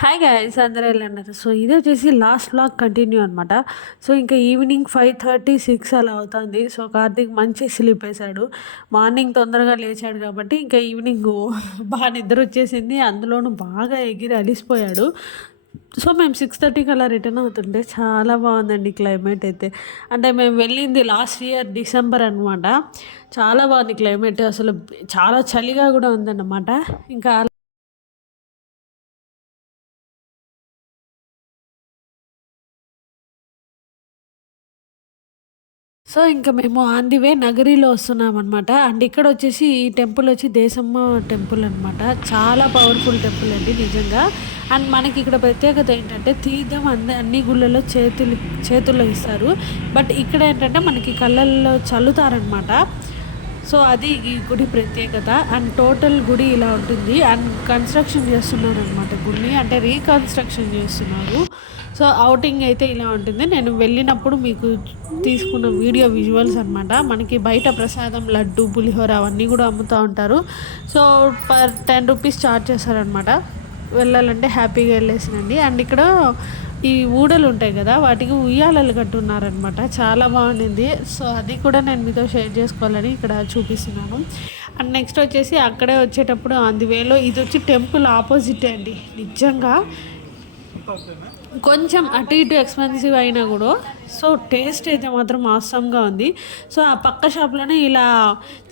Hi guys అందరూ ఎలా ఉన్నారు? సో ఇది వచ్చేసి లాస్ట్ వ్లాగ్ కంటిన్యూ అనమాట. సో ఇంకా ఈవినింగ్ 5:30, 6 అలా అవుతుంది. సో కార్తీక్ మంచి స్లీప్ వేశాడు. మార్నింగ్ తొందరగా లేచాడు కాబట్టి ఇంకా ఈవినింగ్ బాగా నిద్ర వచ్చేసింది. అందులోనూ బాగా ఎగిరి అలిసిపోయాడు. సో మేము 6:30కి అలా రిటర్న్ అవుతుంటే చాలా బాగుందండి క్లైమేట్ అయితే. అంటే మేము వెళ్ళింది లాస్ట్ ఇయర్ డిసెంబర్ అనమాట. చాలా బాగుంది క్లైమేట్, అసలు చాలా చలిగా కూడా ఉందన్నమాట. ఇంకా సో, ఇంక మేము ఆన్ ది వే నగరిలో వస్తున్నామనమాట. అండ్ ఇక్కడొచ్చేసి ఈ టెంపుల్ వచ్చి దేశమ్మ టెంపుల్ అనమాట. చాలా పవర్‌ఫుల్ టెంపుల్ అండి నిజంగా. అండ్ మనకి ఇక్కడ ప్రత్యేకత ఏంటంటే తీర్థం అన్ని గుళ్ళలో చేతుల్లో ఇస్తారు. బట్ ఇక్కడ ఏంటంటే మనకి కళ్ళల్లో చల్లుతారనమాట. సో, అది ఈ గుడి ప్రత్యేకత. అండ్ టోటల్ గుడి ఇలా ఉంటుంది. అండ్ కన్‌స్ట్రక్షన్ చేస్తున్నారనమాట గుడిని. అంటే రీకన్‌స్ట్రక్షన్ చేస్తున్నారు. సో, ఔటింగ్ అయితే ఇలా ఉంటుంది. నేను వెళ్ళినప్పుడు మీకు తీసుకున్న వీడియో విజువల్స్ అనమాట. మనకి బయట ప్రసాదం లడ్డు, పులిహోర అవన్నీ కూడా అమ్ముతూ ఉంటారు. సో, పర్ 10 రూపీస్ చార్జ్ చేస్తారనమాట. వెళ్ళాలంటే హ్యాపీగా వెళ్ళేసినండి. అండ్ ఇక్కడ ఈ ఊడలు ఉంటాయి కదా, వాటికి ఉయ్యాలలు కట్టున్నారనమాట. చాలా బాగుండింది. సో అది కూడా నేను మీతో షేర్ చేసుకోవాలని ఇక్కడ చూపిస్తున్నాను. అండ్ నెక్స్ట్ వచ్చేసి అక్కడే వచ్చేటప్పుడు ఆన్ ది వేలో ఇది వచ్చి టెంపుల్ ఆపోజిట్ అండి. నిజంగా కొంచెం అటు ఇటు ఎక్స్పెన్సివ్ అయినా కూడా సో టేస్ట్ అయితే మాత్రం ఆసమ్గా ఉంది. సో ఆ పక్క షాప్లోనే ఇలా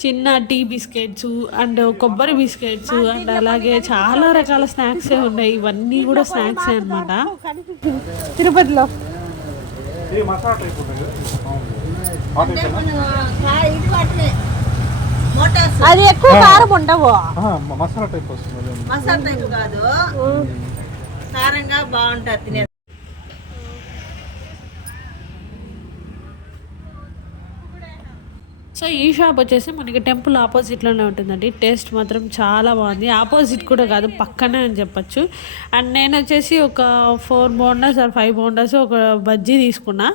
చిన్న టీ బిస్కెట్స్ అండ్ కొబ్బరి బిస్కెట్స్ అండ్ అలాగే చాలా రకాల స్నాక్సే ఉన్నాయి. ఇవన్నీ కూడా స్నాక్సే అనమాట. తిరుపతిలో అది ఎక్కువ కారం ఉండవు, మసాలా టైప్ వస్తుంది. మసాలా టైప్ కాదు, కారంగా బాగుంటుంది తినే. సో ఈ షాప్ వచ్చేసి మనకి టెంపుల్ ఆపోజిట్లోనే ఉంటుందండి. టేస్ట్ మాత్రం చాలా బాగుంది. ఆపోజిట్ కూడా కాదు, పక్కనే అని చెప్పచ్చు. అండ్ నేను వచ్చేసి ఒక 4 బోండాస్ ఆర్ 5 బోండాస్ ఒక బజ్జీ తీసుకున్నా.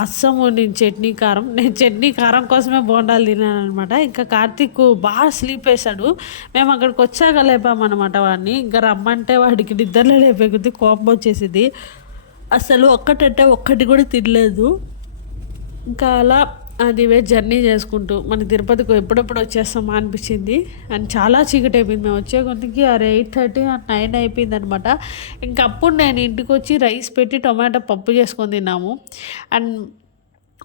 అస్సము నేను చట్నీ కారం కోసమే బోండాలు తిన్నాను అనమాట. ఇంకా కార్తీక్ బాగా స్లీప్ వేశాడు. మేము అక్కడికి వచ్చాక లేపామన్నమాట వాడిని. ఇంకా రమ్మంటే వాడికి నిద్రలో లేపే కొద్దీ కోపం వచ్చేసింది. అసలు ఒక్కటి కూడా తినలేదు. ఇంకా అలా అది జర్నీ చేసుకుంటూ మన తిరుపతికి ఎప్పుడెప్పుడు వచ్చేస్తామా అనిపించింది. అండ్ చాలా చీకటి అయిపోయింది. మేము వచ్చే కొద్దికి 8:30 అండ్ 9 అయిపోయింది అనమాట. ఇంకప్పుడు నేను ఇంటికి వచ్చి రైస్ పెట్టి టొమాటో పప్పు చేసుకొని తిన్నాము. అండ్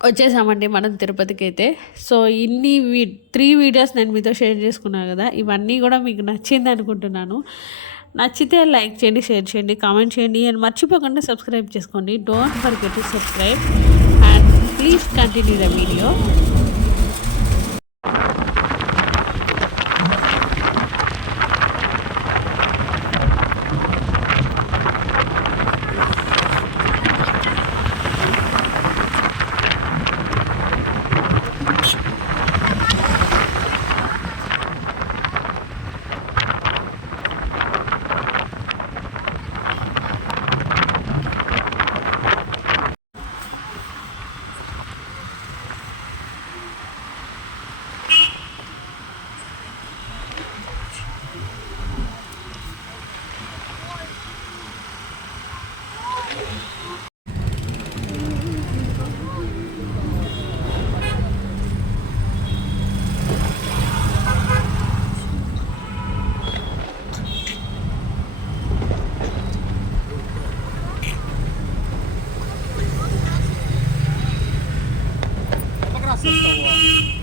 వచ్చేసామండి మనం తిరుపతికి అయితే. సో 3 వీడియోస్ నేను మీతో షేర్ చేసుకున్నాను కదా, ఇవన్నీ కూడా మీకు నచ్చింది అనుకుంటున్నాను. నచ్చితే లైక్ చేయండి, షేర్ చేయండి, కామెంట్ చేయండి. అండ్ మర్చిపోకుండా సబ్స్క్రైబ్ చేసుకోండి. Don't forget to subscribe and please continue the video. Assista o